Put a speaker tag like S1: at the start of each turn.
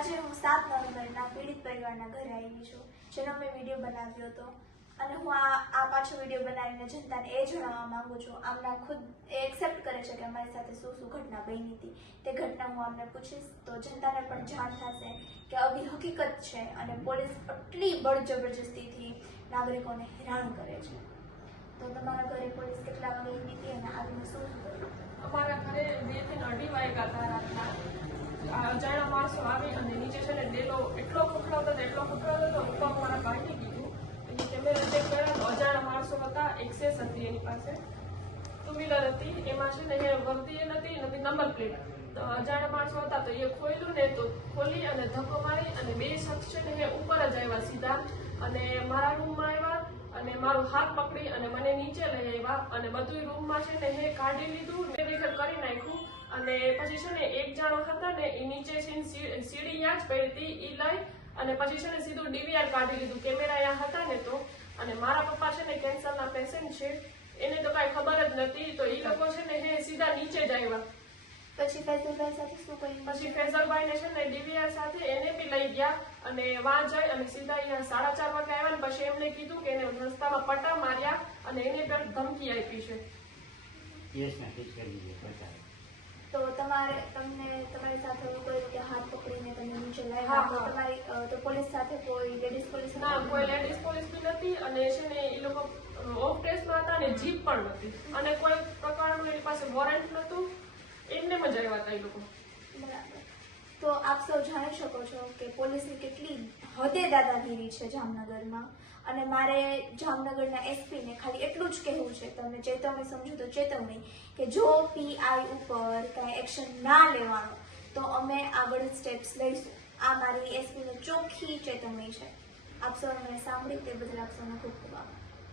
S1: આજે હું સાત નવેમ્બરના પીડિત પરિવારના ઘરે આવી છું. જેનો મેં વીડિયો બનાવ્યો હતો. અને હું આ આ પાછો વીડિયો બનાવીને જનતાને એ જણાવવા માંગુ છું, આમના ખુદ એ એક્સેપ્ટ કરે છે કે અમારી સાથે શું શું ઘટના બની હતી. તે ઘટના હું આમને પૂછીશ તો જનતાને પણ જાણ થશે કે આવી હકીકત છે અને પોલીસ આટલી બળ જબરજસ્તીથી નાગરિકોને હેરાન કરે છે. તો તમારા ઘરે પોલીસ કેટલા વાગે હતી અને આવીને શું શું
S2: અમારા ઘરે બેથી અઢી વાગ્યા હતા અજાણ્યા માણસો આવી અને નીચે છે ને ડેલો એટલો ખખડાવતો હતો, એટલો ખખડાવતો હતો ઉપર મારે ભાઈને દીધું એટલે કેમેરા ચેક કર્યા તો અજાણ્યા માણસો હતા, એક્સેસ હતી એની પાસે. ટુ વ્હીલર હતી, એમાં છે ને એ વર્તી એ નથી નથી નંબર પ્લેટ તો અજાણ્યા માણસો હતા, તો એ ખોલ્યું ને તો ખોલી અને ધક્કો મારી અને બે શખ્સ છે ને એ ઉપર જ આવ્યા સીધા. અને મારા રૂમમાં આવ્યા અને મારું હાથ પકડી અને મને નીચે લઈ આવ્યા અને બધું રૂમમાં છે ને એ કાઢી લીધું. મેડિકલ કરી નાખ્યું. અને પછી છે ને એક જણો હતા ને એ નીચે છે સીડી ત્યાં જ પહેરતી એ લઈ અને પછી છે ને સીધું ડીવીઆર કાઢી લીધું. કેમેરા અહીંયા હતા ને તો. અને મારા પપ્પા છે ને કેન્સરના પેશન્ટ છે. એને તો કાંઈ ખબર જ નથી તો એ લોકો છે ને એ સીધા નીચે જ આવ્યા
S1: પછી ફેઝલભાઈ સાથે શું કર્યું?
S2: પછી ફેઝલભાઈને છે ને ડીવીઆર સાથે એને બી લઈ ગયા અને વાં જઈ અને સીધા અહીંયા સાડા ચાર વાગે આવ્યા ને પછી એમને કીધું કે એને રસ્તામાં પટ્ટા માર્યા અને એને પણ ધમકી આપી છે.
S3: કેસના કેસ કરી દીધો પ્રચાર
S1: તો તમારે તમને તમારી સાથે એવું કર્યું કે હાથ પકડીને તમે નીચે
S2: હા,
S1: લાવ્યા તો
S2: હા.
S1: તમારી તો પોલીસ સાથે કોઈ લેડીઝ પોલીસ
S2: ના કોઈ લેડીઝ પોલીસ બી નથી અને છે ને એ લોકો ઓફ ટેસ્ટમાં હતા અને જીપ પણ નથી અને કોઈ પ્રકારનું એની પાસે વોરંટ નહોતું. એમને જ આવ્યા હતા એ લોકો.
S1: બરાબર. તો આપ સૌ જાણી શકો છો કે પોલીસની કેટલી હદે દાદાગીરી છે જામનગરમાં. અને મારે જામનગરના એસપીને ખાલી એટલું જ કહેવું છે તમને ચેતવણી સમજો તો ચેતવણી કે જો પીઆઈ ઉપર કાંઈ એક્શન ના લેવાનો તો અમે આગળ સ્ટેપ્સ લઈશું. આ મારી એસપીની ચોખ્ખી ચેતવણી છે. આપ સૌને સાંભળી તે બદલ આપ સૌનો ખૂબ ખૂબ આભાર.